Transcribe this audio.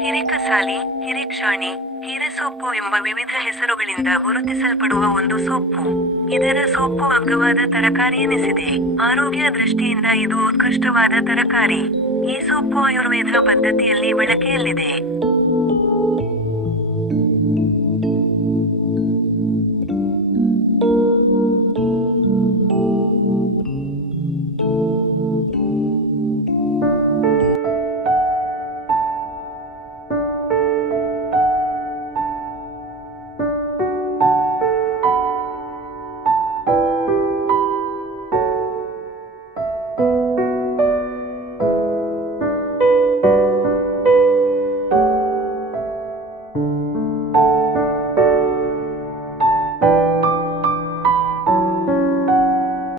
ಹಿರೇಕಸಾಲಿ, ಹಿರೇಕ್ಷಾಣಿ, ಹೀರೆಸೊಪ್ಪು ಎಂಬ ವಿವಿಧ ಹೆಸರುಗಳಿಂದ ಗುರುತಿಸಲ್ಪಡುವ ಒಂದು ಸೊಪ್ಪು. ಇದರ ಸೊಪ್ಪು ಅಗ್ಗವಾದ ತರಕಾರಿ ಎನಿಸಿದೆ. ಆರೋಗ್ಯ ದೃಷ್ಟಿಯಿಂದ ಇದು ಉತ್ಕೃಷ್ಟವಾದ ತರಕಾರಿ. ಈ ಸೊಪ್ಪು ಆಯುರ್ವೇದ ಪದ್ಧತಿಯಲ್ಲಿ ಬಳಕೆಯಲ್ಲಿದೆ.